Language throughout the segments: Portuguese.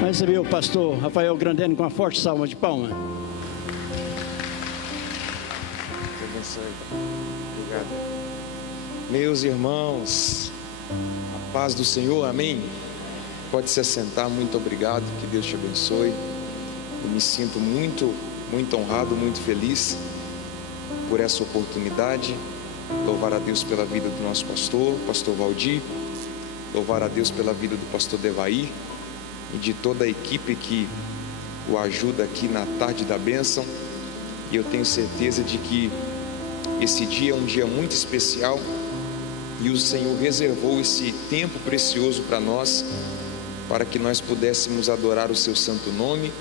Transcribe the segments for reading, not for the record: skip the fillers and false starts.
Vai receber o pastor Rafael Grandeno com uma forte salva de palmas. Deus abençoe. Obrigado. Meus irmãos, a paz do Senhor, amém? Pode se assentar, muito obrigado, que Deus te abençoe. Eu me sinto muito honrado, muito feliz por essa oportunidade. Louvar a Deus pela vida do nosso pastor Valdir. Louvar a Deus pela vida do pastor Devair e de toda a equipe que o ajuda aqui na tarde da bênção. E eu tenho certeza de que esse dia é um dia muito especial e o Senhor reservou esse tempo precioso para nós, para que nós pudéssemos adorar o seu santo nome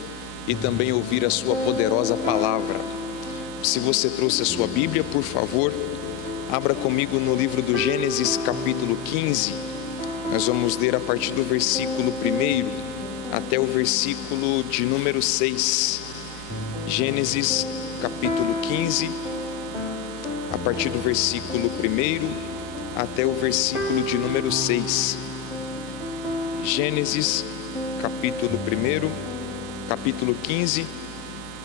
e também ouvir a sua poderosa palavra. Se você trouxe a sua Bíblia, por favor, abra comigo no livro do Gênesis, capítulo 15. Nós vamos ler a partir do versículo 1 até o versículo de número 6. Gênesis, capítulo 15, a partir do versículo 1 até o versículo de número 6. Gênesis, capítulo 15,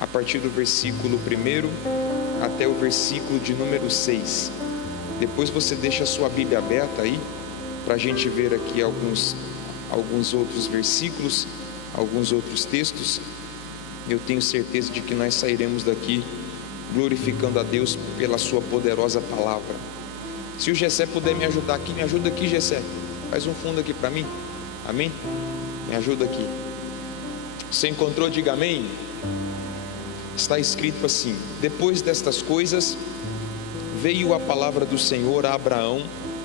a partir do versículo 1 até o versículo de número 6. Depois você deixa a sua Bíblia aberta aí, para a gente ver aqui alguns outros versículos, alguns outros textos. Eu tenho certeza de que nós sairemos daqui glorificando a Deus pela sua poderosa palavra. Se o Gessé puder me ajudar aqui, me ajuda aqui, Gessé. Faz um fundo aqui para mim, amém? Me ajuda aqui. Você encontrou? Diga amém. Está escrito assim: depois destas coisas, veio a palavra do Senhor a Abraão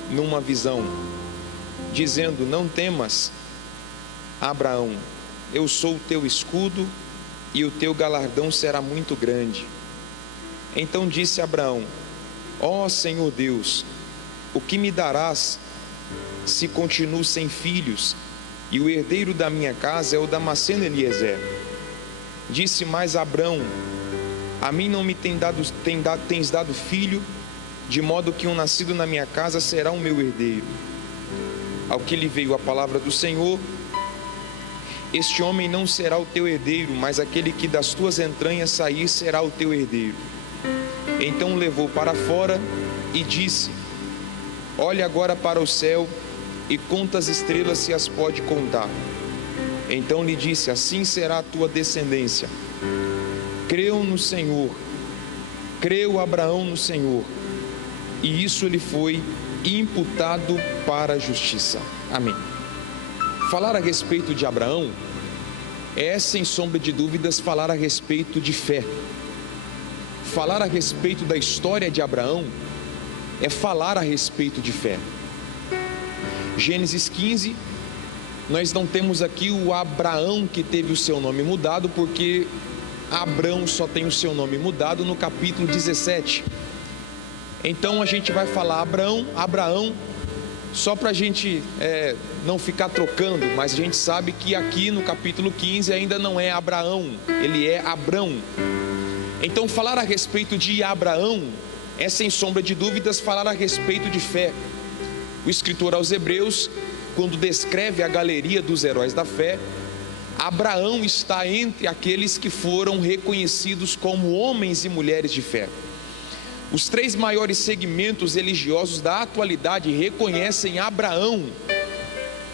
numa visão, dizendo: não temas, Abraão, eu sou o teu escudo e o teu galardão será muito grande. Então disse Abraão: ó Senhor Deus, o que me darás se continuo sem filhos, e o herdeiro da minha casa é o Damasceno Eliezer? Disse mais Abraão: a mim não me tens dado filho, de modo que um nascido na minha casa será o meu herdeiro. Ao que lhe veio a palavra do Senhor: este homem não será o teu herdeiro, mas aquele que das tuas entranhas sair será o teu herdeiro. Então o levou para fora e disse: olha agora para o céu e conta as estrelas, se as pode contar. Então lhe disse: assim será a tua descendência. Creu no Senhor, creu Abraão no Senhor, e isso lhe foi imputado para a justiça. Amém. Falar a respeito de Abraão é, sem sombra de dúvidas, falar a respeito de fé. Falar a respeito da história de Abraão é falar a respeito de fé. Gênesis 15, nós não temos aqui o Abraão que teve o seu nome mudado, porque Abrão só tem o seu nome mudado no capítulo 17. Então a gente vai falar Abraão, só para a gente não ficar trocando, mas a gente sabe que aqui no capítulo 15 ainda não é Abraão, ele é Abrão. Então falar a respeito de Abraão é, sem sombra de dúvidas, falar a respeito de fé. O escritor aos Hebreus, quando descreve a galeria dos heróis da fé, Abraão está entre aqueles que foram reconhecidos como homens e mulheres de fé. Os 3 maiores segmentos religiosos da atualidade reconhecem Abraão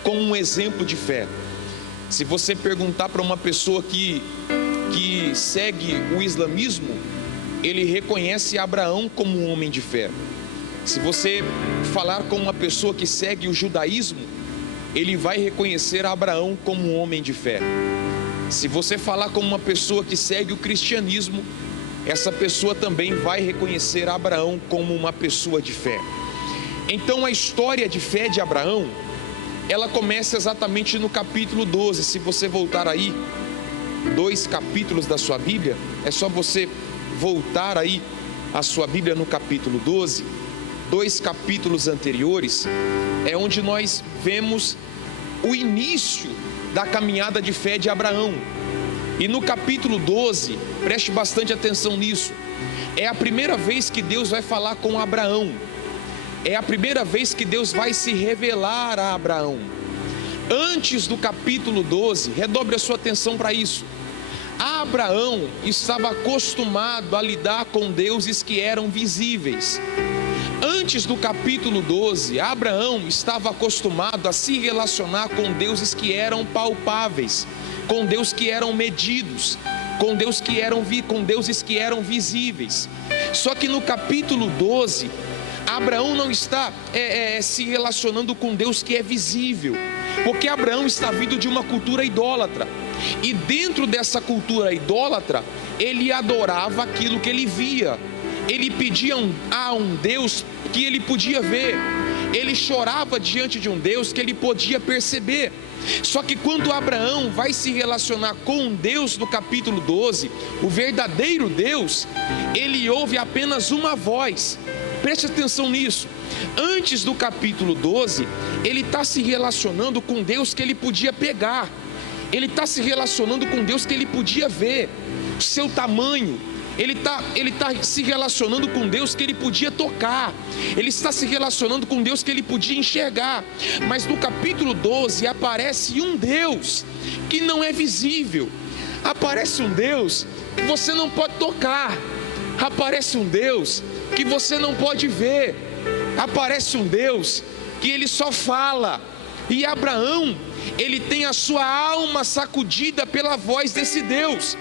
como um exemplo de fé. Se você perguntar para uma pessoa que segue o islamismo, ele reconhece Abraão como um homem de fé. Se você falar com uma pessoa que segue o judaísmo, ele vai reconhecer Abraão como um homem de fé. Se você falar com uma pessoa que segue o cristianismo, essa pessoa também vai reconhecer Abraão como uma pessoa de fé. Então a história de fé de Abraão, ela começa exatamente no capítulo 12. Se você voltar aí 2 capítulos da sua Bíblia, é só você voltar aí a sua Bíblia no capítulo 12, 2 capítulos anteriores, é onde nós vemos o início da caminhada de fé de Abraão. E no capítulo 12, preste bastante atenção nisso, é a primeira vez que Deus vai falar com Abraão, é a primeira vez que Deus vai se revelar a Abraão, Antes do capítulo 12, redobre a sua atenção para isso. Abraão estava acostumado a lidar com deuses que eram visíveis. Antes do capítulo 12, Abraão estava acostumado a se relacionar com deuses que eram palpáveis, com deuses que eram medidos, com deuses que eram visíveis. Só que no capítulo 12, Abraão não está se relacionando com Deus que é visível, porque Abraão está vindo de uma cultura idólatra, e dentro dessa cultura idólatra, ele adorava aquilo que ele via. Ele pedia a um Deus que ele podia ver, ele chorava diante de um Deus que ele podia perceber. Só que quando Abraão vai se relacionar com Deus no capítulo 12, o verdadeiro Deus, ele ouve apenas uma voz. Preste atenção nisso. Antes do capítulo 12, ele está se relacionando com Deus que ele podia pegar, ele está se relacionando com Deus que ele podia ver seu tamanho. Ele está se relacionando com Deus que ele podia tocar, ele está se relacionando com Deus que ele podia enxergar. Mas no capítulo 12 aparece um Deus que não é visível, aparece um Deus que você não pode tocar, aparece um Deus que você não pode ver, aparece um Deus que ele só fala. E Abraão, ele tem a sua alma sacudida pela voz desse Deus.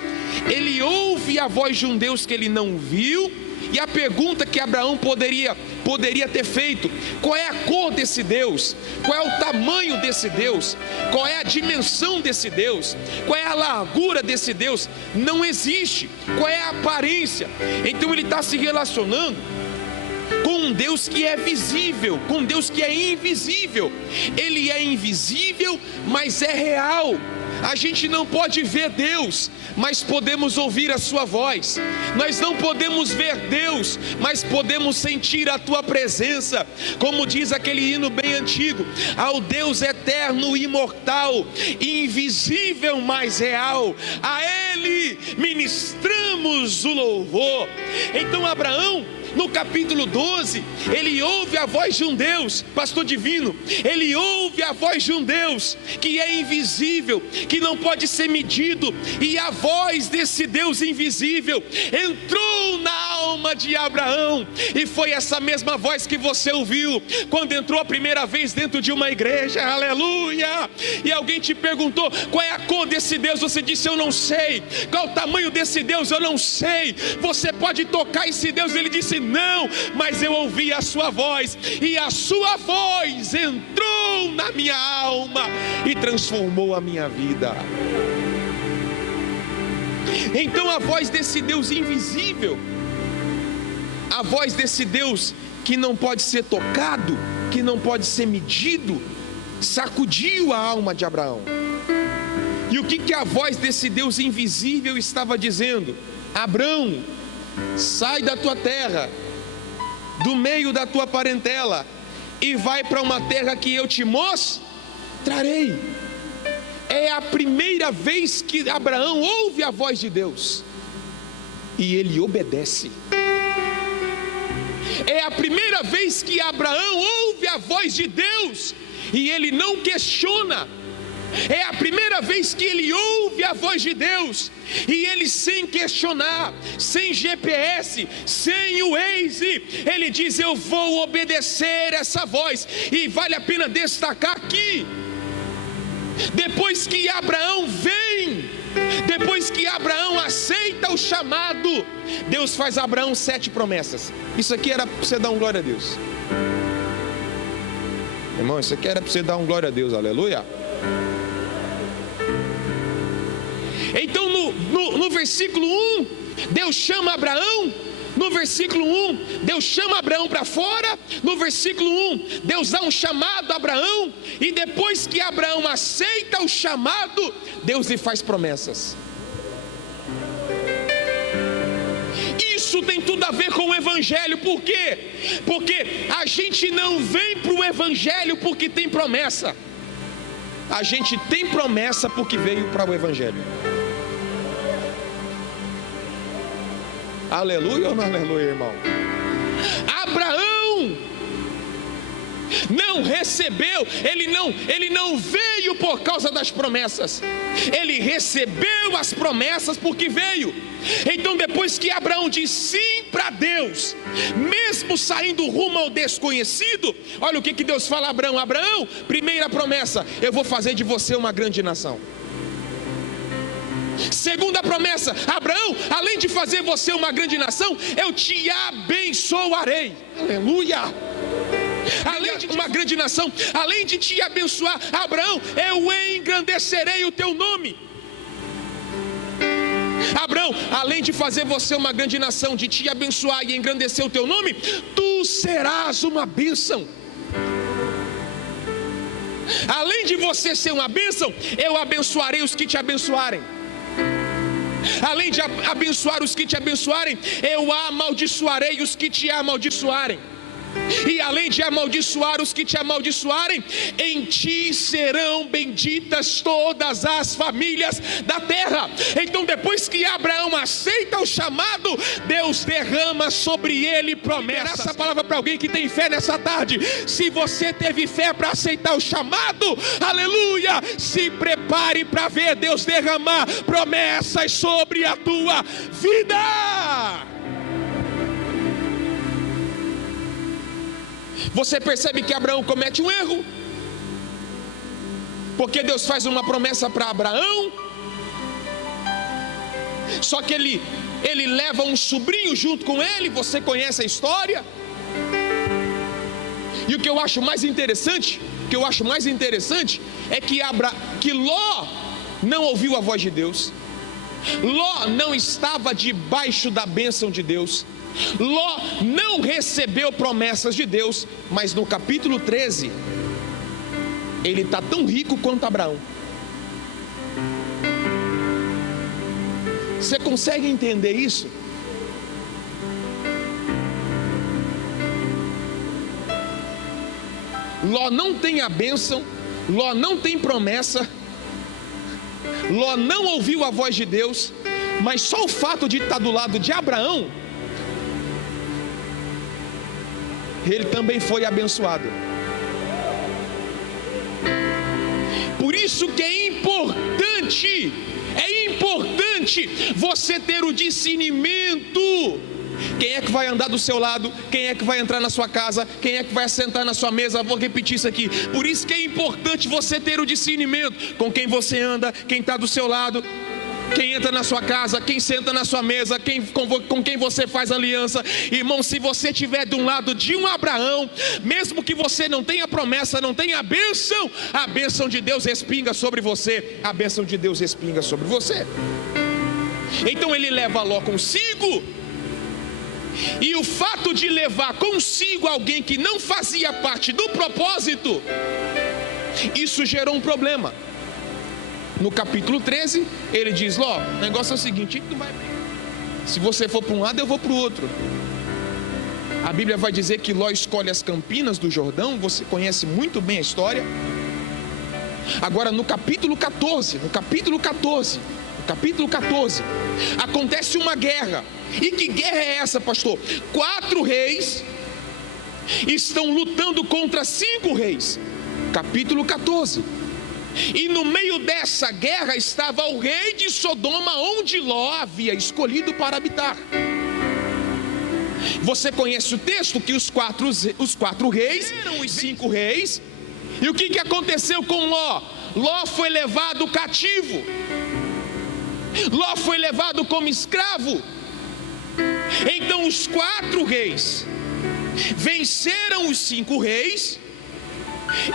Ele ouve a voz de um Deus que ele não viu. E a pergunta que Abraão poderia ter feito: qual é a cor desse Deus? Qual é o tamanho desse Deus? Qual é a dimensão desse Deus? Qual é a largura desse Deus? Não existe. Qual é a aparência? Então ele está se relacionando com um Deus que é visível, com um Deus que é invisível. Ele é invisível, mas é real. A gente não pode ver Deus, mas podemos ouvir a sua voz. Nós não podemos ver Deus, mas podemos sentir a tua presença. Como diz aquele hino bem antigo: ao Deus eterno, imortal, invisível, mas real, a Ele ministramos o louvor. Então Abraão, no capítulo 12, ele ouve a voz de um Deus, pastor divino, ele ouve a voz de um Deus que é invisível, que não pode ser medido, e a voz desse Deus invisível entrou na alma de Abraão, e foi essa mesma voz que você ouviu quando entrou a primeira vez dentro de uma igreja, aleluia, e alguém te perguntou: qual é a cor desse Deus? Você disse: eu não sei. Qual é o tamanho desse Deus? Eu não sei. Você pode tocar esse Deus? Ele disse: não, mas eu ouvi a sua voz, e a sua voz entrou na minha alma e transformou a minha vida. Então a voz desse Deus invisível, a voz desse Deus que não pode ser tocado, que não pode ser medido, sacudiu a alma de Abraão. E o que a voz desse Deus invisível estava dizendo? Abraão, sai da tua terra, do meio da tua parentela, e vai para uma terra que eu te mostrarei. É a primeira vez que Abraão ouve a voz de Deus e ele obedece. É a primeira vez que Abraão ouve a voz de Deus e ele não questiona. É a primeira vez que ele ouve a voz de Deus e ele, sem questionar, sem GPS, sem o Waze, ele diz: eu vou obedecer essa voz. E vale a pena destacar aqui, depois que Abraão vem, depois que Abraão aceita o chamado, Deus faz a Abraão 7 promessas. Isso aqui era para você dar um glória a Deus, irmão, isso aqui era para você dar um glória a Deus, aleluia. Então no versículo 1, Deus chama Abraão. No versículo 1, Deus chama Abraão para fora. No versículo 1, Deus dá um chamado a Abraão. E depois que Abraão aceita o chamado, Deus lhe faz promessas. Isso tem tudo a ver com o Evangelho. Por quê? Porque a gente não vem para o Evangelho porque tem promessa. A gente tem promessa porque veio para o Evangelho. Aleluia ou não aleluia, irmão? Abraão não recebeu, ele não veio por causa das promessas, ele recebeu as promessas porque veio. Então depois que Abraão diz sim para Deus, mesmo saindo rumo ao desconhecido, olha o que Deus fala a Abraão: Abraão, primeira promessa, eu vou fazer de você uma grande nação. Segunda promessa: Abraão, além de fazer você uma grande nação, eu te abençoarei. Aleluia. Além de uma grande nação, além de te abençoar, Abraão, eu engrandecerei o teu nome. Abraão, além de fazer você uma grande nação, de te abençoar e engrandecer o teu nome, tu serás uma bênção. Além de você ser uma bênção, eu abençoarei os que te abençoarem. Além de abençoar os que te abençoarem, eu amaldiçoarei os que te amaldiçoarem. E além de amaldiçoar os que te amaldiçoarem, em ti serão benditas todas as famílias da terra. Então depois que Abraão aceita o chamado, Deus derrama sobre ele promessas. Essa palavra para alguém que tem fé nessa tarde: se você teve fé para aceitar o chamado, aleluia, se prepare para ver Deus derramar promessas sobre a tua vida. Você percebe que Abraão comete um erro, porque Deus faz uma promessa para Abraão, só que ele leva um sobrinho junto com ele. Você conhece a história. E o que eu acho mais interessante, é que Ló não ouviu a voz de Deus. Ló não estava debaixo da bênção de Deus. Ló não recebeu promessas de Deus. Mas no capítulo 13, ele está tão rico quanto Abraão. Você consegue entender isso? Ló não tem a bênção, Ló não tem promessa, Ló não ouviu a voz de Deus, mas só o fato de estar do lado de Abraão, ele também foi abençoado. Por isso que é importante você ter o discernimento. Quem é que vai andar do seu lado? Quem é que vai entrar na sua casa? Quem é que vai sentar na sua mesa? Vou repetir isso aqui. Por isso que é importante você ter o discernimento. Com quem você anda, quem está do seu lado, quem entra na sua casa, quem senta na sua mesa, com quem você faz aliança. Irmão, se você estiver de um lado de um Abraão, mesmo que você não tenha promessa, não tenha a bênção de Deus respinga sobre você. A bênção de Deus respinga sobre você. Então ele leva Ló consigo. E o fato de levar consigo alguém que não fazia parte do propósito, isso gerou um problema. No capítulo 13, ele diz: Ló, o negócio é o seguinte, tu vai bem. Se você for para um lado, eu vou para o outro. A Bíblia vai dizer que Ló escolhe as campinas do Jordão. Você conhece muito bem a história. Agora no capítulo 14, acontece uma guerra. E que guerra é essa, pastor? 4 reis estão lutando contra 5 reis. Capítulo 14. E no meio dessa guerra estava o rei de Sodoma, onde Ló havia escolhido para habitar. Você conhece o texto que os quatro reis eram os 5 reis. E o que aconteceu com Ló? Ló foi levado cativo. Ló foi levado como escravo. Então os 4 reis venceram os 5 reis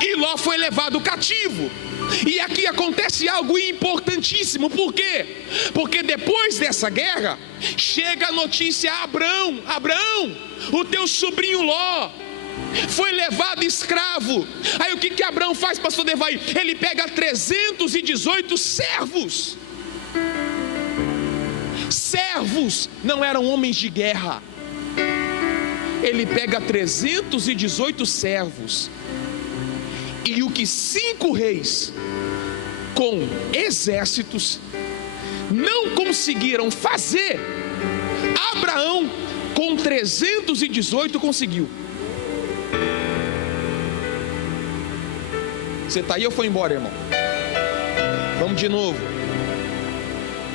e Ló foi levado cativo. E aqui acontece algo importantíssimo. Por quê? Porque depois dessa guerra chega a notícia a Abraão: Abraão, o teu sobrinho Ló foi levado escravo. Aí o que Abraão faz, pastor Devair? Ele pega 318 servos. Servos não eram homens de guerra. Ele pega 318 servos. E o que 5 reis com exércitos não conseguiram fazer, Abraão com 318 conseguiu. Você está aí ou foi embora, irmão? Vamos de novo.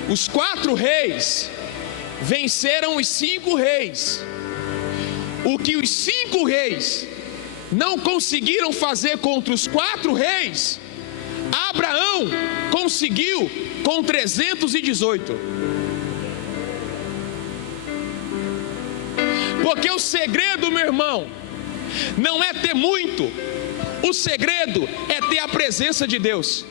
Os 4 reis venceram os 5 reis. O que os 5 reis não conseguiram fazer contra os 4 reis, Abraão conseguiu com 318. Porque o segredo, meu irmão, não é ter muito, o segredo é ter a presença de Deus.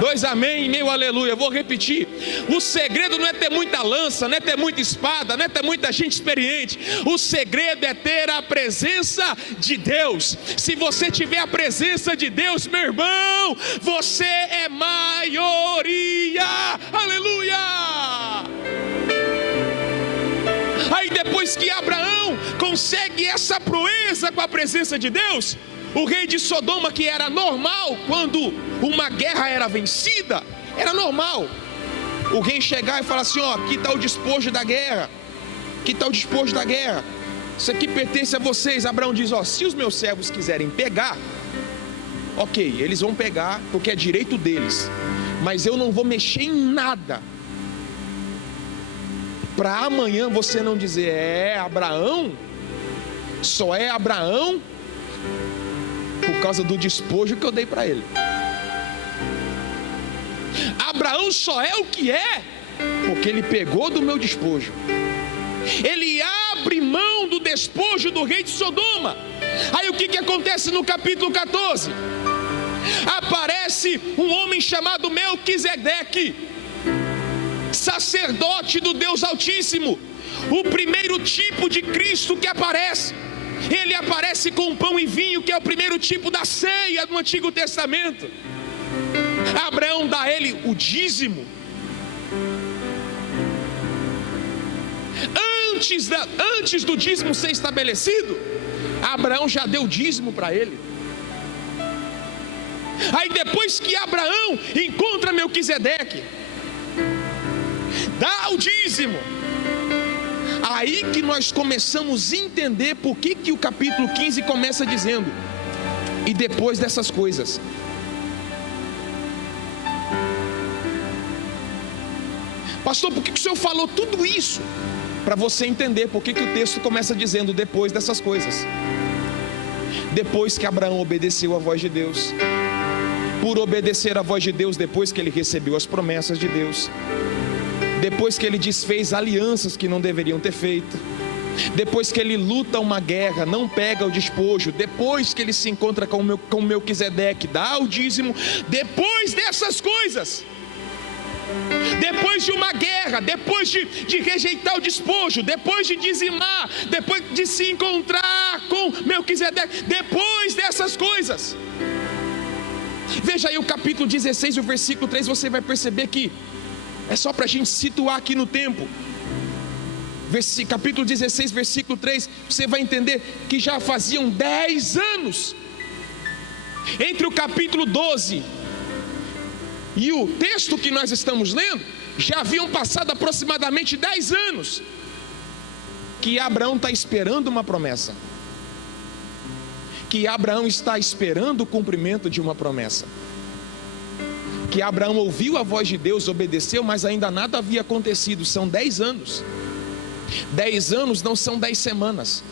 2 amém e meio aleluia. Vou repetir: o segredo não é ter muita lança, não é ter muita espada, não é ter muita gente experiente. O segredo é ter a presença de Deus. Se você tiver a presença de Deus, meu irmão, você é maioria. Aleluia. Aí depois que Abraão consegue essa proeza com a presença de Deus, o rei de Sodoma, que era normal quando uma guerra era vencida, era normal o rei chegar e falar assim: ó, aqui está o despojo da guerra, aqui está o despojo da guerra, isso aqui pertence a vocês. Abraão diz: ó, se os meus servos quiserem pegar, ok, eles vão pegar porque é direito deles, mas eu não vou mexer em nada, para amanhã você não dizer: Abraão, só é Abraão por causa do despojo que eu dei para ele. Abraão só é o que é porque ele pegou do meu despojo. Ele abre mão do despojo do rei de Sodoma. Aí o que acontece no capítulo 14? Aparece um homem chamado Melquisedeque, sacerdote do Deus Altíssimo, o primeiro tipo de Cristo que aparece. Ele aparece com pão e vinho, que é o primeiro tipo da ceia do Antigo Testamento. Abraão dá a ele o dízimo. Antes do dízimo ser estabelecido, Abraão já deu dízimo para ele. Aí depois que Abraão encontra Melquisedeque, dá o dízimo, aí que nós começamos a entender por que o capítulo 15 começa dizendo: e depois dessas coisas. Pastor, por que o senhor falou tudo isso? Para você entender por que o texto começa dizendo depois dessas coisas. Depois que Abraão obedeceu a voz de Deus, por obedecer a voz de Deus, depois que ele recebeu as promessas de Deus, depois que ele desfez alianças que não deveriam ter feito, depois que ele luta uma guerra, não pega o despojo, depois que ele se encontra com Melquisedeque, dá o dízimo, depois dessas coisas, depois de uma guerra, depois de rejeitar o despojo, depois de dizimar, depois de se encontrar com Melquisedeque, depois dessas coisas, veja aí o capítulo 16, o versículo 3, você vai perceber que é só para a gente situar aqui no tempo. Capítulo 16, versículo 3, você vai entender que já faziam 10 anos entre o capítulo 12 e o texto que nós estamos lendo. Já haviam passado aproximadamente 10 anos que Abraão está esperando uma promessa, que Abraão está esperando o cumprimento de uma promessa, que Abraão ouviu a voz de Deus, obedeceu, mas ainda nada havia acontecido. São 10 anos. 10 anos não são 10 semanas.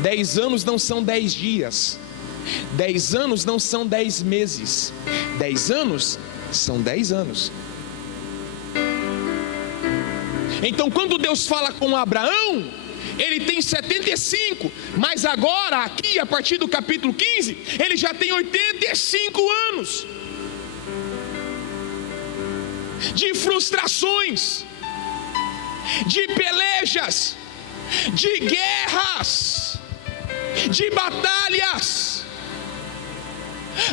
10 anos não são 10 dias. 10 anos não são 10 meses. 10 anos são 10 anos. Então, quando Deus fala com Abraão, ele tem 75, mas agora, aqui, a partir do capítulo 15, ele já tem 85 anos de frustrações, de pelejas, de guerras, de batalhas.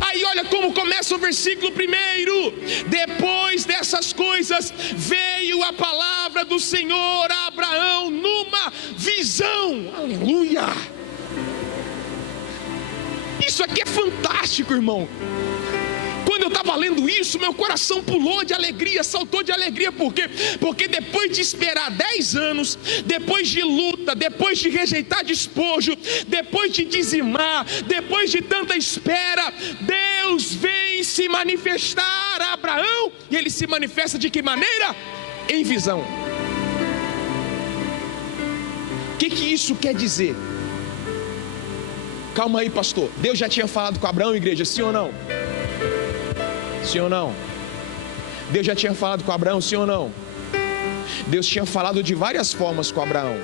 Aí olha como começa o versículo 1: depois dessas coisas veio a palavra do Senhor a Abraão numa visão. Aleluia! Isso aqui é fantástico, irmão. Quando eu estava lendo isso, meu coração pulou de alegria, saltou de alegria. Por quê? Porque depois de esperar 10 anos, depois de luta, depois de rejeitar despojo, depois de dizimar, depois de tanta espera, Deus vem se manifestar a Abraão. E ele se manifesta de que maneira? Em visão. O que isso quer dizer? Calma aí, pastor. Deus já tinha falado com Abraão, igreja, sim ou não? Sim ou não? Deus já tinha falado com Abraão, sim ou não? Deus tinha falado de várias formas com Abraão,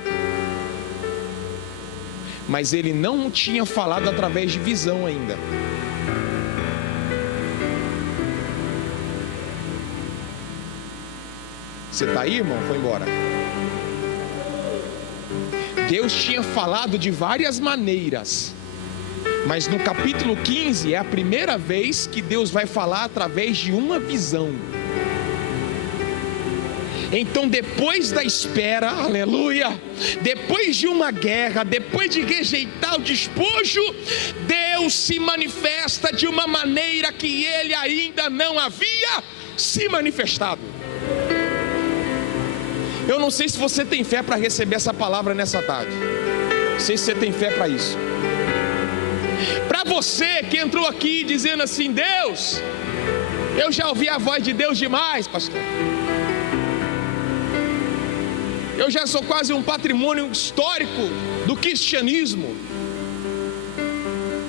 mas ele não tinha falado através de visão ainda. Você está aí, irmão? Foi embora. Deus tinha falado de várias maneiras, mas no capítulo 15 é a primeira vez que Deus vai falar através de uma visão. Então, depois da espera, aleluia, depois de uma guerra, depois de rejeitar o despojo, Deus se manifesta de uma maneira que ele ainda não havia se manifestado. Eu não sei se você tem fé para receber essa palavra nessa tarde. Não sei se você tem fé para isso. Para você que entrou aqui dizendo assim: Deus, eu já ouvi a voz de Deus demais, pastor. Eu já sou quase um patrimônio histórico do cristianismo.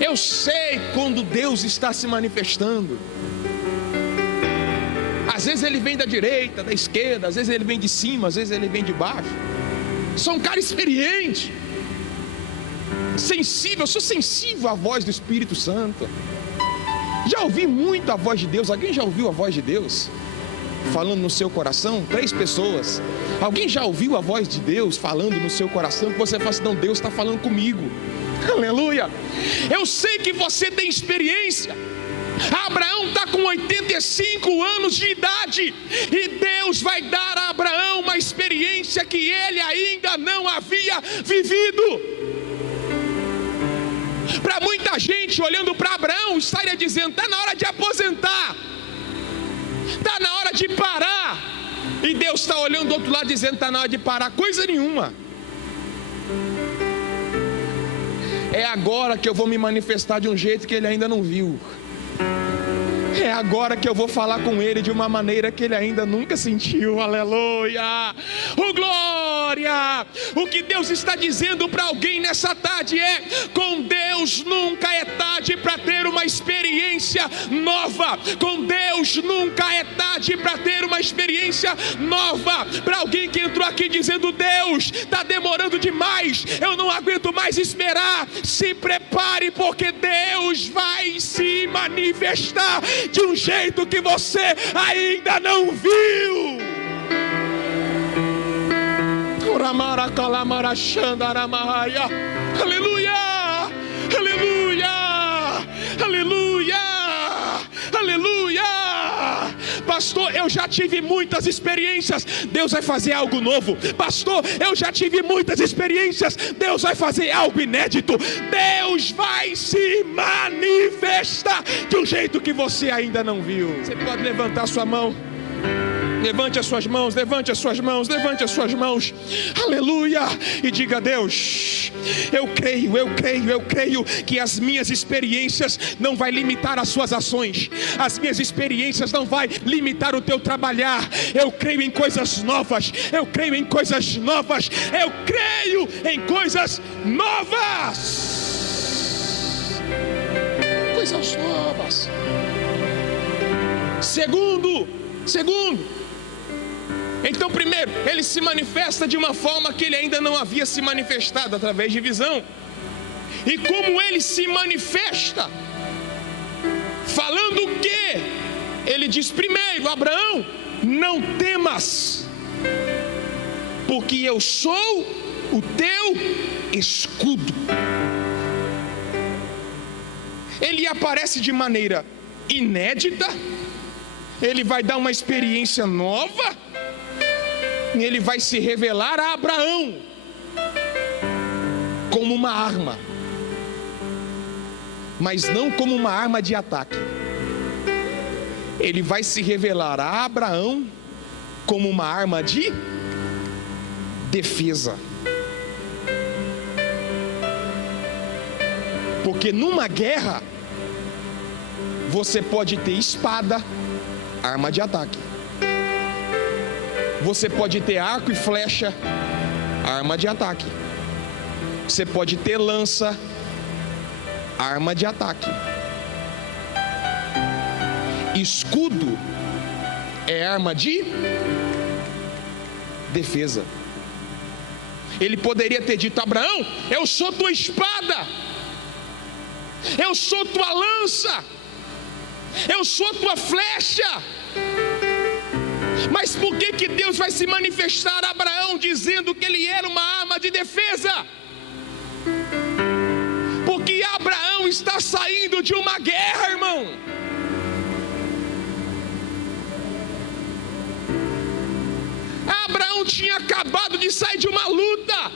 Eu sei quando Deus está se manifestando. Às vezes ele vem da direita, da esquerda, às vezes ele vem de cima, às vezes ele vem de baixo. Sou um cara experiente, sensível, eu sou sensível à voz do Espírito Santo. Já ouvi muito a voz de Deus. Alguém já ouviu a voz de Deus falando no seu coração? 3 pessoas. Alguém já ouviu a voz de Deus falando no seu coração? Que você fala assim: não, Deus está falando comigo. Aleluia. Eu sei que você tem experiência. Abraão está com 85 anos de idade, e Deus vai dar a Abraão uma experiência que ele ainda não havia vivido. Para muita gente, olhando para Abraão, estaria dizendo: está na hora de aposentar, está na hora de parar. E Deus está olhando do outro lado dizendo: está na hora de parar coisa nenhuma. É agora que eu vou me manifestar de um jeito que ele ainda não viu. É agora que eu vou falar com ele de uma maneira que ele ainda nunca sentiu. Aleluia! Oh, glória! O que Deus está dizendo para alguém nessa tarde é: com Deus nunca é tarde para ter uma experiência nova. Com Deus nunca é tarde para ter uma experiência nova. Para alguém que entrou aqui dizendo: Deus, está demorando demais, eu não aguento mais esperar. Se prepare, porque Deus vai se manifestar de um jeito que você ainda não viu. Aleluia, aleluia, aleluia, aleluia. Pastor, eu já tive muitas experiências, Deus vai fazer algo novo. Pastor, eu já tive muitas experiências, Deus vai fazer algo inédito. Deus vai se manifestar de um jeito que você ainda não viu. Você pode levantar sua mão. Levante as suas mãos, levante as suas mãos, levante as suas mãos, aleluia, e diga: Deus, eu creio que as minhas experiências não vai limitar as suas ações, as minhas experiências não vai limitar o teu trabalhar. Eu creio em coisas novas, eu creio em coisas novas, eu creio em coisas novas, coisas novas. Segundo, então, primeiro, ele se manifesta de uma forma que ele ainda não havia se manifestado, através de visão. E como ele se manifesta? Falando o quê? Ele diz primeiro: Abraão, não temas, porque eu sou o teu escudo. Ele aparece de maneira inédita, ele vai dar uma experiência nova, e ele vai se revelar a Abraão como uma arma, mas não como uma arma de ataque. ele vai se revelar a Abraão como uma arma de defesa. Porque numa guerra, você pode ter espada, arma de ataque. Você pode ter arco e flecha, arma de ataque. Você pode ter lança, arma de ataque. Escudo é arma de defesa. Ele poderia ter dito: Abraão, eu sou tua espada, eu sou tua lança, eu sou tua flecha. Mas por que Deus vai se manifestar a Abraão dizendo que ele era uma arma de defesa? Porque Abraão está saindo de uma guerra, irmão. Abraão tinha acabado de sair de uma luta,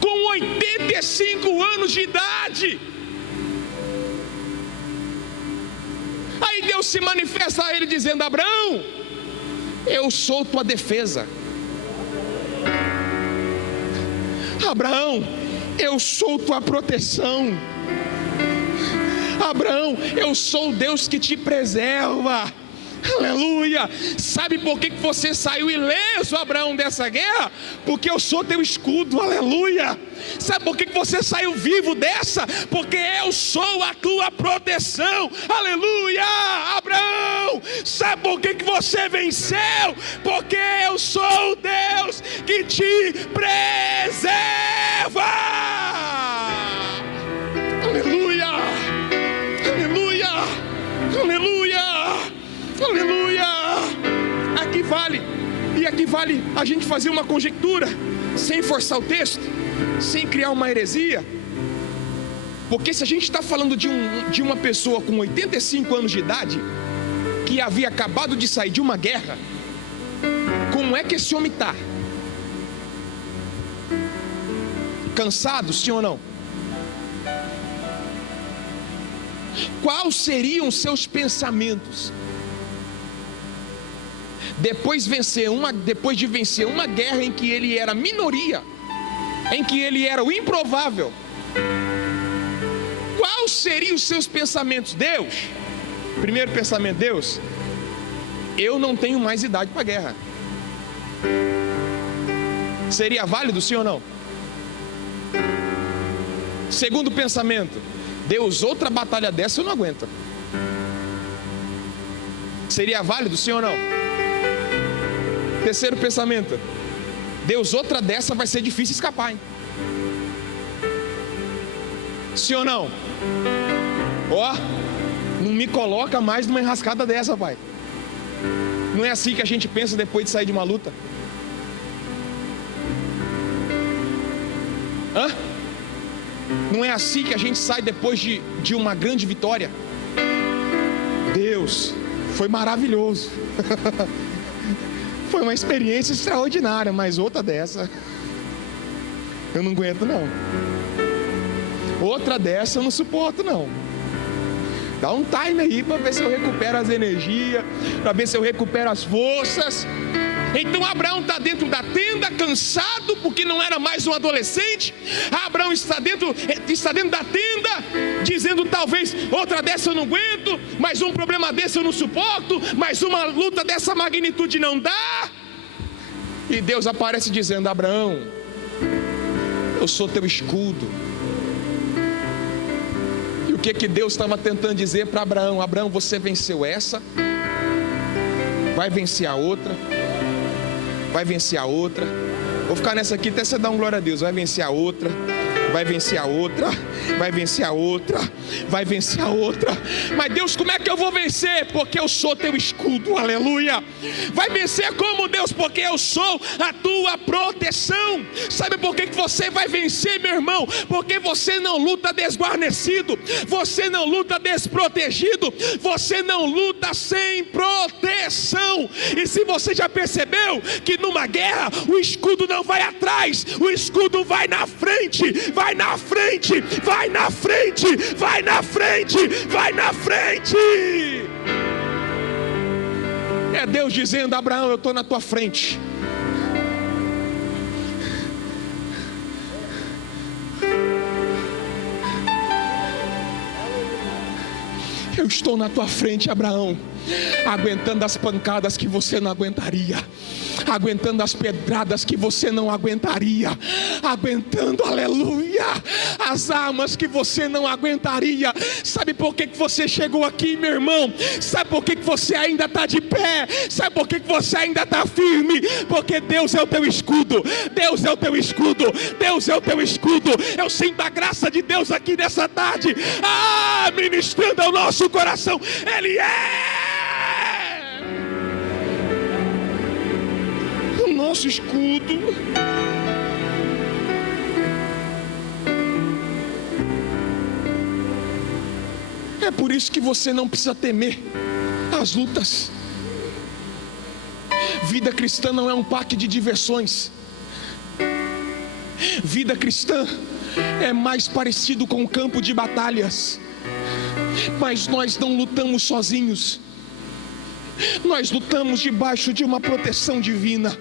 com 85 anos de idade. Aí Deus se manifesta a ele dizendo: Abraão, eu sou tua defesa. Abraão, eu sou tua proteção. Abraão, eu sou o Deus que te preserva. Aleluia. Sabe por que você saiu ileso, Abraão, dessa guerra? Porque eu sou teu escudo. Aleluia. Sabe por que você saiu vivo dessa? Porque eu sou a tua proteção. Aleluia. Abraão, sabe por que você venceu? Porque eu sou o Deus que te preserva. Aleluia. Aleluia. Aleluia. Aleluia! Aqui vale a gente fazer uma conjectura, sem forçar o texto, sem criar uma heresia. Porque se a gente está falando de uma pessoa com 85 anos de idade, que havia acabado de sair de uma guerra, como é que esse homem está? Cansado, sim ou não? Quais seriam os seus pensamentos? Depois de vencer uma guerra em que ele era minoria, em que ele era o improvável, quais seriam os seus pensamentos? Deus, primeiro pensamento: Deus, eu não tenho mais idade para a guerra. Seria válido, sim ou não? Segundo pensamento: Deus, outra batalha dessa eu não aguento. Seria válido, sim ou não? Terceiro pensamento: Deus, outra dessa vai ser difícil escapar, hein? Sim ou não? Ó, não me coloca mais numa enrascada dessa, pai. Não é assim que a gente pensa depois de sair de uma luta? Hã? Não é assim que a gente sai depois de uma grande vitória? Deus, foi maravilhoso. Foi uma experiência extraordinária, mas outra dessa eu não aguento não. Outra dessa eu não suporto não. Dá um time aí para ver se eu recupero as energias, para ver se eu recupero as forças. Então Abraão está dentro da tenda, cansado, porque não era mais um adolescente. Abraão está dentro da tenda, dizendo: talvez outra dessa eu não aguento, mais um problema desse eu não suporto, mais uma luta dessa magnitude não dá. E Deus aparece dizendo: Abraão, eu sou teu escudo. E o que Deus estava tentando dizer para Abraão? Abraão, você venceu essa, vai vencer a outra, vai vencer a outra. Vou ficar nessa aqui até você dar um glória a Deus. Vai vencer a outra, vai vencer a outra, vai vencer a outra, vai vencer a outra. Mas Deus, como é que eu vou vencer? Porque eu sou teu escudo, aleluia. Vai vencer como, Deus? Porque eu sou a tua proteção. Sabe por que você vai vencer, meu irmão? Porque você não luta desguarnecido, você não luta desprotegido, você não luta sem proteção. E se você já percebeu que numa guerra o escudo não vai atrás, o escudo vai na frente, vai na frente, vai na frente, vai na frente, vai na frente. É Deus dizendo: Abraão, eu estou na tua frente. Eu estou na tua frente, Abraão, aguentando as pancadas que você não aguentaria, aguentando as pedradas que você não aguentaria, aguentando, aleluia, as armas que você não aguentaria. Sabe por que você chegou aqui, meu irmão? Sabe por que você ainda está de pé? Sabe por que você ainda está firme? Porque Deus é o teu escudo, Deus é o teu escudo, Deus é o teu escudo. Eu sinto a graça de Deus aqui nessa tarde, ministrando ao nosso coração. Ele é o nosso escudo. É por isso que você não precisa temer as lutas. Vida cristã não é um parque de diversões. Vida cristã é mais parecido com um campo de batalhas. Mas nós não lutamos sozinhos, nós lutamos debaixo de uma proteção divina.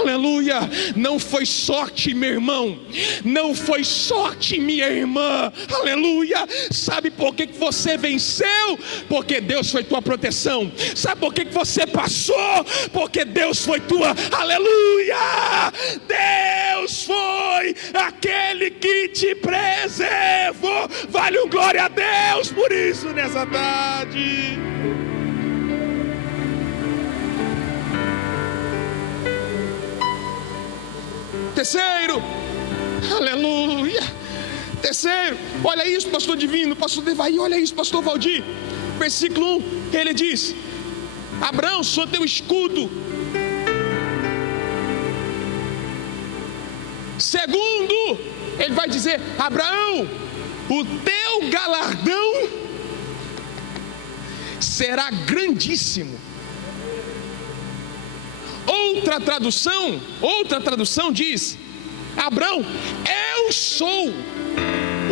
Aleluia. Não foi sorte, meu irmão, não foi sorte, minha irmã. Aleluia. Sabe por que você venceu? Porque Deus foi tua proteção. Sabe por que você passou? Porque Deus foi tua, aleluia, Deus foi aquele que te preservou. Vale um glória a Deus por isso nessa tarde. Terceiro, aleluia. Terceiro, olha isso, pastor Divino, pastor Devaí, olha isso, pastor Valdir. Versículo 1, ele diz: Abraão, sou teu escudo. Segundo, ele vai dizer: Abraão, o teu galardão será grandíssimo. Outra tradução diz: Abraão, eu sou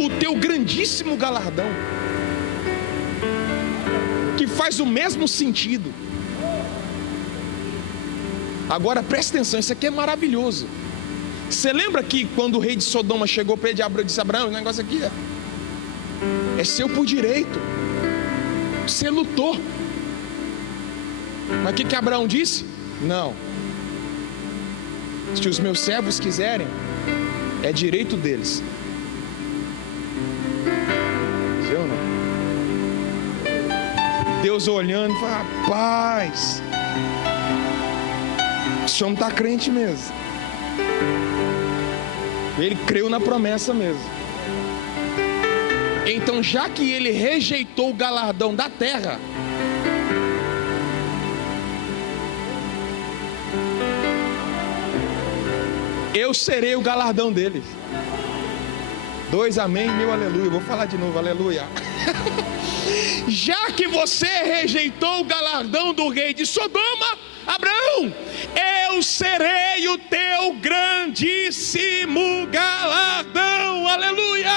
o teu grandíssimo galardão. Que faz o mesmo sentido. Agora presta atenção, isso aqui é maravilhoso. Você lembra que quando o rei de Sodoma chegou para ele de Abraão, disse: Abraão, o negócio aqui é seu por direito, você lutou. Mas o que Abraão disse? Não, se os meus servos quiserem, é direito deles. Eu não. Deus olhando e fala: rapaz, esse homem está crente mesmo. Ele creu na promessa mesmo. Então, já que ele rejeitou o galardão da terra, eu serei o galardão deles. 2 amém, meu aleluia. Vou falar de novo, aleluia. Já que você rejeitou o galardão do rei de Sodoma, Abraão, eu serei o teu grandíssimo galardão, aleluia.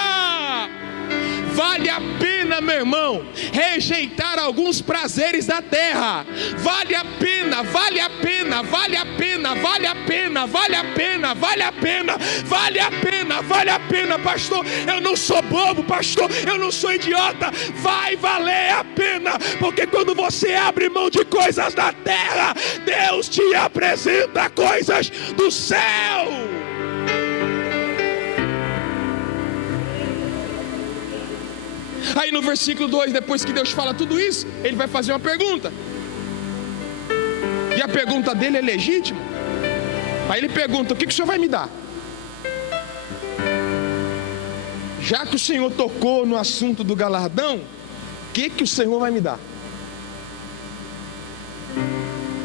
Vale a pena, meu irmão, rejeitar alguns prazeres da terra. Vale a pena, vale a pena, vale a pena, vale a pena, vale a pena, vale a pena, vale a pena, vale a pena, pastor. Eu não sou bobo, pastor, eu não sou idiota. Vai valer a pena, porque quando você abre mão de coisas da terra, Deus te apresenta coisas do céu. Aí no versículo 2, depois que Deus fala tudo isso, ele vai fazer uma pergunta. E a pergunta dele é legítima. Aí ele pergunta: o que o Senhor vai me dar? Já que o Senhor tocou no assunto do galardão, o que o Senhor vai me dar?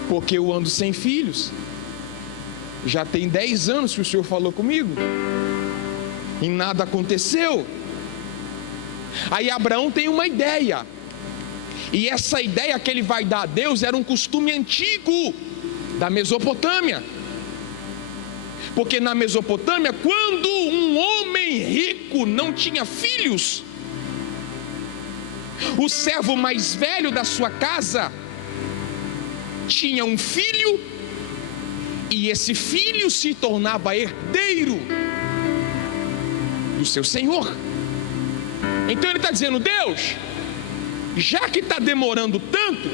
Porque eu ando sem filhos. Já tem 10 anos que o Senhor falou comigo e nada aconteceu. Aí Abraão tem uma ideia, e essa ideia que ele vai dar a Deus era um costume antigo da Mesopotâmia. Porque na Mesopotâmia, quando um homem rico não tinha filhos, o servo mais velho da sua casa tinha um filho, e esse filho se tornava herdeiro do seu senhor. Então ele está dizendo: Deus, já que está demorando tanto,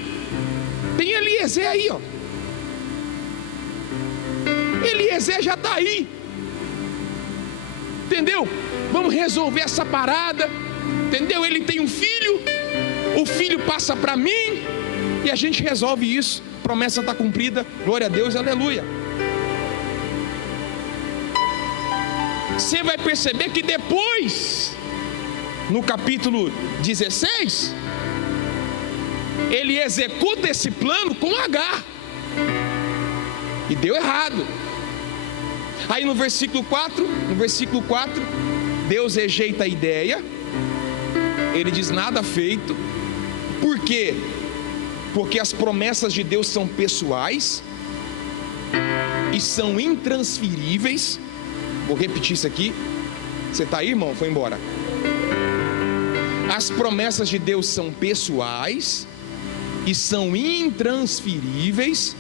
tem Eliezer aí, ó. Eliezer já está aí, entendeu? Vamos resolver essa parada, entendeu? Ele tem um filho, o filho passa para mim e a gente resolve isso. A promessa está cumprida, glória a Deus, aleluia. Você vai perceber que depois, no capítulo 16, ele executa esse plano com Agar, e deu errado. Aí no versículo 4, Deus rejeita a ideia. Ele diz: nada feito. Por quê? Porque as promessas de Deus são pessoais e são intransferíveis. Vou repetir isso aqui. Você está aí, irmão? Foi embora. As promessas de Deus são pessoais e são intransferíveis.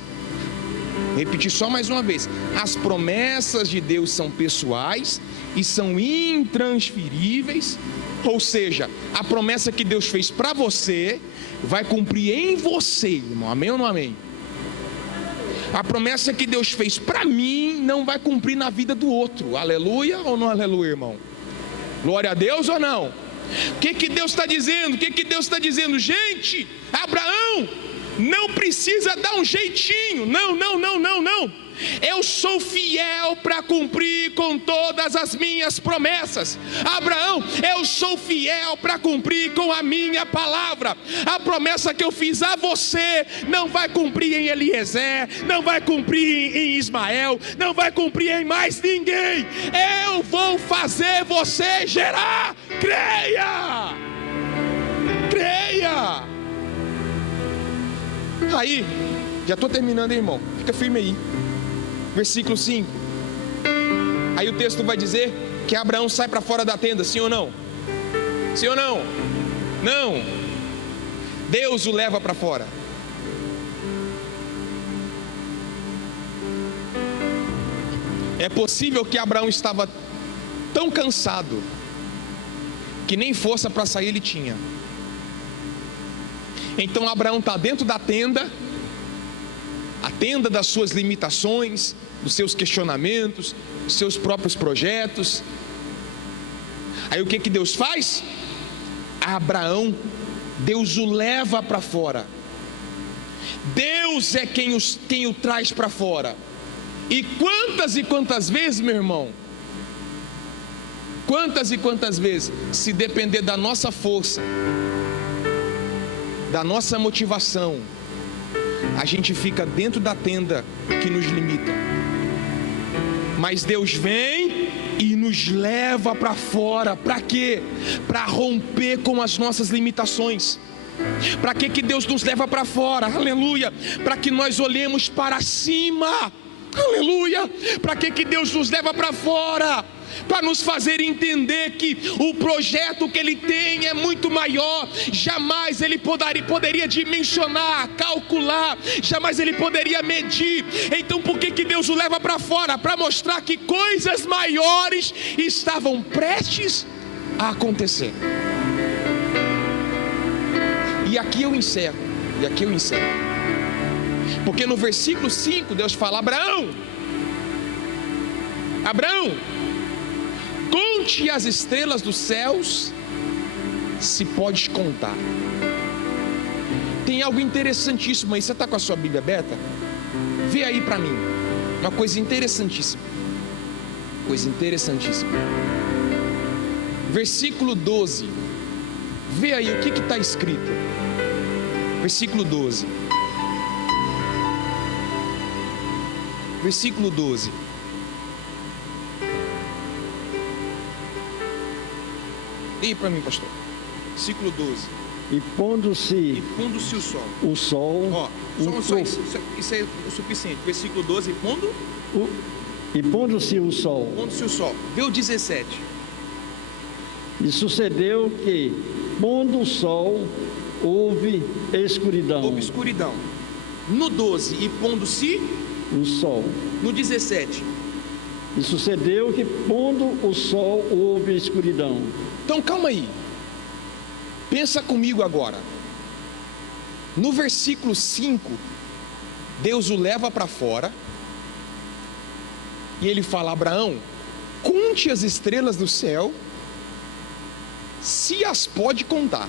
Vou repetir só mais uma vez. As promessas de Deus são pessoais e são intransferíveis. Ou seja, a promessa que Deus fez para você vai cumprir em você, irmão. Amém ou não amém? A promessa que Deus fez para mim não vai cumprir na vida do outro. Aleluia ou não aleluia, irmão? Glória a Deus ou não? O que Deus está dizendo? O que Deus está dizendo? Gente, Abraão não precisa dar um jeitinho. Não. Eu sou fiel para cumprir com todas as minhas promessas. Abraão, eu sou fiel para cumprir com a minha palavra. A promessa que eu fiz a você não vai cumprir em Eliezer, não vai cumprir em Ismael, não vai cumprir em mais ninguém. Eu vou fazer você gerar. Creia! Aí, já estou terminando, hein, irmão? Fica firme aí. Versículo 5. Aí o texto vai dizer que Abraão sai para fora da tenda, sim ou não? Sim ou não? Não. Deus o leva para fora. É possível que Abraão estava tão cansado que nem força para sair ele tinha. Então Abraão está dentro da tenda, a tenda das suas limitações, dos seus questionamentos, dos seus próprios projetos. Aí o que Deus faz? Abraão, Deus o leva para fora. Deus é quem o traz para fora. E quantas vezes, meu irmão, quantas vezes, se depender da nossa força, da nossa motivação, a gente fica dentro da tenda que nos limita. Mas Deus vem e nos leva para fora. Para quê? Para romper com as nossas limitações. Para que Deus nos leva para fora? Aleluia! Para que nós olhemos para cima. Aleluia! Para que Deus nos leva para fora? Para nos fazer entender que o projeto que Ele tem é muito maior. Jamais Ele poderia dimensionar, calcular, jamais Ele poderia medir. Então por que Deus o leva para fora? Para mostrar que coisas maiores estavam prestes a acontecer. E aqui eu encerro. Porque no versículo 5 Deus fala: Abraão, conte as estrelas dos céus, se podes contar. Tem algo interessantíssimo aí. Você está com a sua Bíblia aberta? Vê aí para mim uma coisa interessantíssima. Versículo 12. Vê aí o que está escrito. Versículo 12. Versículo 12. E para mim, pastor. Versículo 12. E pondo-se o sol. O sol. Ó, só isso é o suficiente. Versículo 12. E pondo-se o sol. Pondo-se o sol. Vê o 17. E sucedeu que, pondo o sol, houve escuridão. Obscuridão. No 12, e pondo-se O sol. no 17. E sucedeu que, pondo o sol, houve escuridão. Então calma aí. Pensa comigo agora. No versículo 5, Deus o leva para fora e ele fala: Abraão, conte as estrelas do céu, se as pode contar.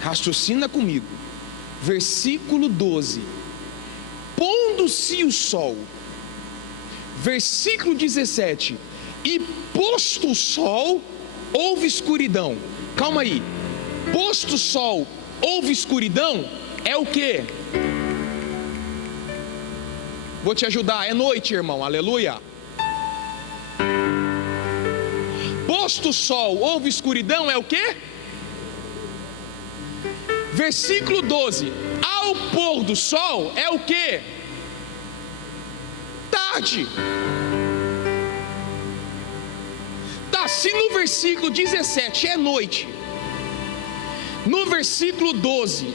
Raciocina comigo. Versículo 12: pondo-se o sol. Versículo 17: e posto o sol, houve escuridão. Calma aí. Posto o sol, houve escuridão, é o que? Vou te ajudar, é noite, irmão, aleluia. Posto o sol, houve escuridão, é o que? Versículo 12: ao pôr do sol, é o que? Tarde. Tá, se no versículo 17 é noite, no versículo 12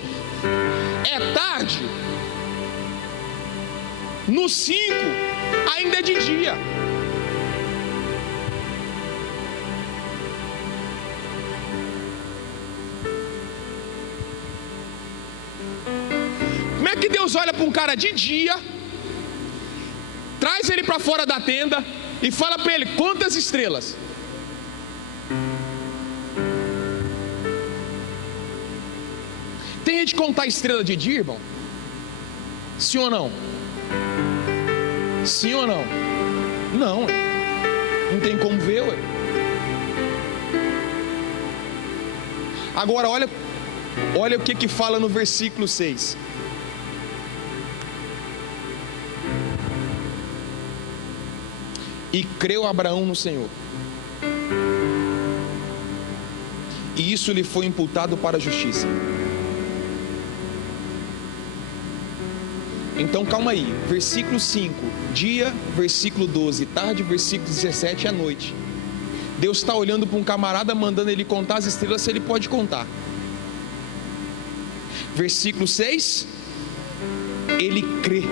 é tarde, no 5 ainda é de dia. Como é que Deus olha para um cara de dia, traz ele para fora da tenda e fala para ele: quantas estrelas? Tem gente contar estrela de dia, irmão? Sim ou não? Sim ou não? Não, não tem como ver, ué. Agora olha o que fala no versículo 6. E creu Abraão no Senhor, e isso lhe foi imputado para a justiça. Então calma aí, versículo 5, dia, versículo 12, tarde, versículo 17, à noite. Deus está olhando para um camarada, mandando ele contar as estrelas, se ele pode contar. Versículo 6, ele crê.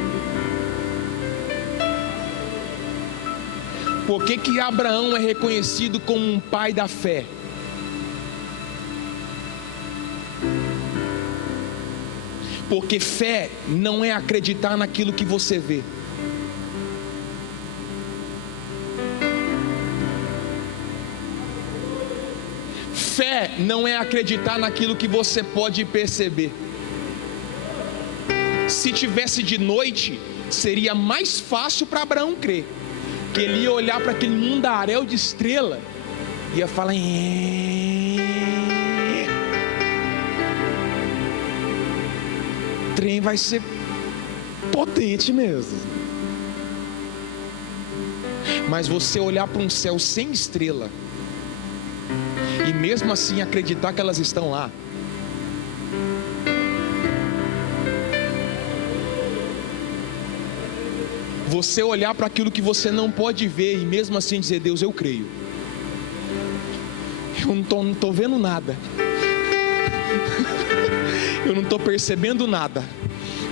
Por que Abraão é reconhecido como um pai da fé? Porque fé não é acreditar naquilo que você vê. Fé não é acreditar naquilo que você pode perceber. Se tivesse de noite, seria mais fácil para Abraão crer, que ele ia olhar para aquele mundaréu de estrela e ia falar: o trem vai ser potente mesmo. Mas você olhar para um céu sem estrela e mesmo assim acreditar que elas estão lá, você olhar para aquilo que você não pode ver e mesmo assim dizer: Deus, eu creio. Eu não estou vendo nada. Eu não estou percebendo nada.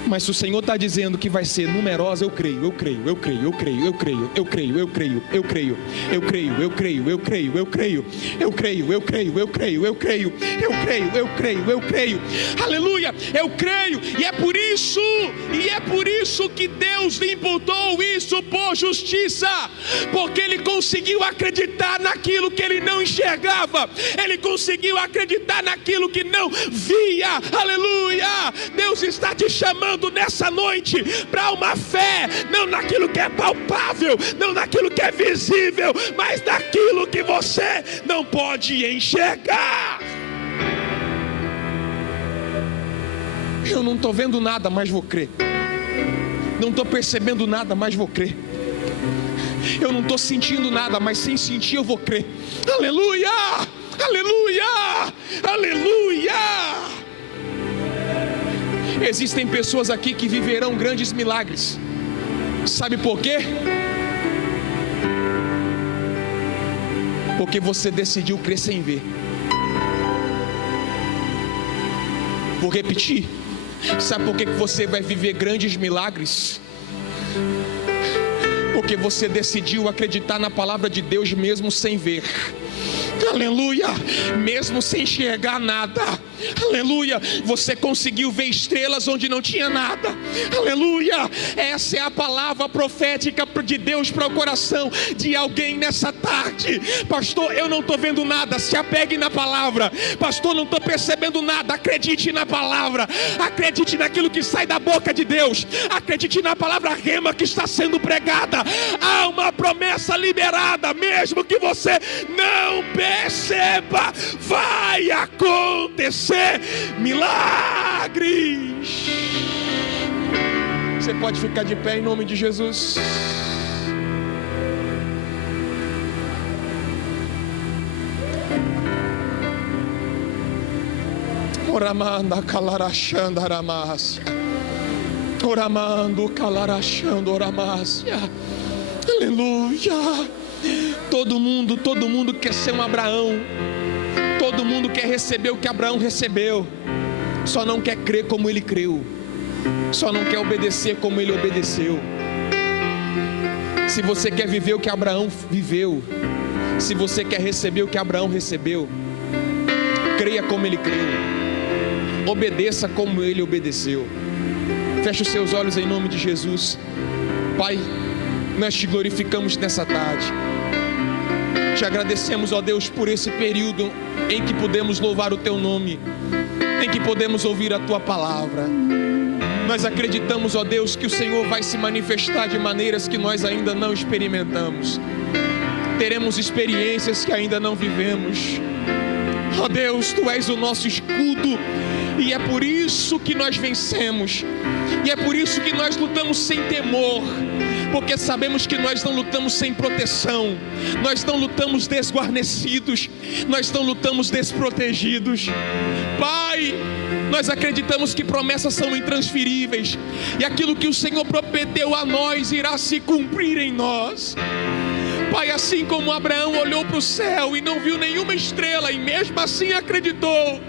Mas se o Senhor está dizendo que vai ser numerosa, eu creio, eu creio, eu creio, eu creio, eu creio, eu creio, eu creio, eu creio, eu creio, eu creio, eu creio, eu creio, eu creio, eu creio, eu creio, eu creio, eu creio, eu creio, eu creio, aleluia, eu creio, e é por isso que Deus lhe imputou isso por justiça, porque ele conseguiu acreditar naquilo que ele não enxergava, ele conseguiu acreditar naquilo que não via, aleluia. Deus está te chamando nessa noite para uma fé, não naquilo que é palpável, não naquilo que é visível, mas naquilo que você não pode enxergar. Eu não estou vendo nada, mas vou crer. Não estou percebendo nada, mas vou crer. Eu não estou sentindo nada, mas sem sentir eu vou crer. Aleluia, aleluia, aleluia. Existem pessoas aqui que viverão grandes milagres. Sabe por quê? Porque você decidiu crer sem ver. Vou repetir. Sabe por que você vai viver grandes milagres? Porque você decidiu acreditar na palavra de Deus mesmo sem ver. Aleluia, mesmo sem enxergar nada. Aleluia, você conseguiu ver estrelas onde não tinha nada. Aleluia, essa é a palavra profética de Deus para o coração de alguém nessa tarde. Pastor, eu não estou vendo nada. Se apegue na palavra. Pastor, não estou percebendo nada. Acredite na palavra, acredite naquilo que sai da boca de Deus, acredite na palavra rema que está sendo pregada. Há uma promessa liberada, mesmo que você não perceba, vai acontecer milagres. Você pode ficar de pé em nome de Jesus. Oramanda calarachanda aramácia. Oramando calarachando oramácia. Aleluia. Todo mundo quer ser um Abraão. Todo mundo quer receber o que Abraão recebeu. Só não quer crer como ele creu. Só não quer obedecer como ele obedeceu. Se você quer viver o que Abraão viveu, se você quer receber o que Abraão recebeu, creia como ele creu. Obedeça como ele obedeceu. Feche os seus olhos em nome de Jesus. Pai, nós te glorificamos nessa tarde. Te agradecemos, ó Deus, por esse período em que podemos louvar o teu nome, em que podemos ouvir a tua palavra. Nós acreditamos, ó Deus, que o Senhor vai se manifestar de maneiras que nós ainda não experimentamos. Teremos experiências que ainda não vivemos. Ó Deus, tu és o nosso escudo, e é por isso que nós vencemos, e é por isso que nós lutamos sem temor, porque sabemos que nós não lutamos sem proteção, nós não lutamos desguarnecidos, nós não lutamos desprotegidos. Pai, nós acreditamos que promessas são intransferíveis, e aquilo que o Senhor prometeu a nós irá se cumprir em nós. Pai, assim como Abraão olhou para o céu e não viu nenhuma estrela, e mesmo assim acreditou,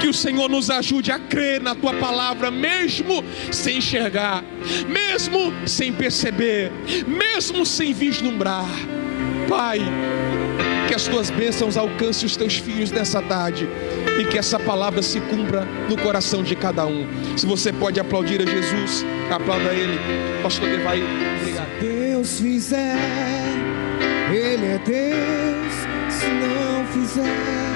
que o Senhor nos ajude a crer na tua palavra, mesmo sem enxergar, mesmo sem perceber, mesmo sem vislumbrar. Pai, que as tuas bênçãos alcancem os teus filhos nessa tarde, e que essa palavra se cumpra no coração de cada um. Se você pode aplaudir a Jesus, aplauda Ele. Pastor Devai, obrigado. Se Deus fizer, Ele é Deus. Se não fizer,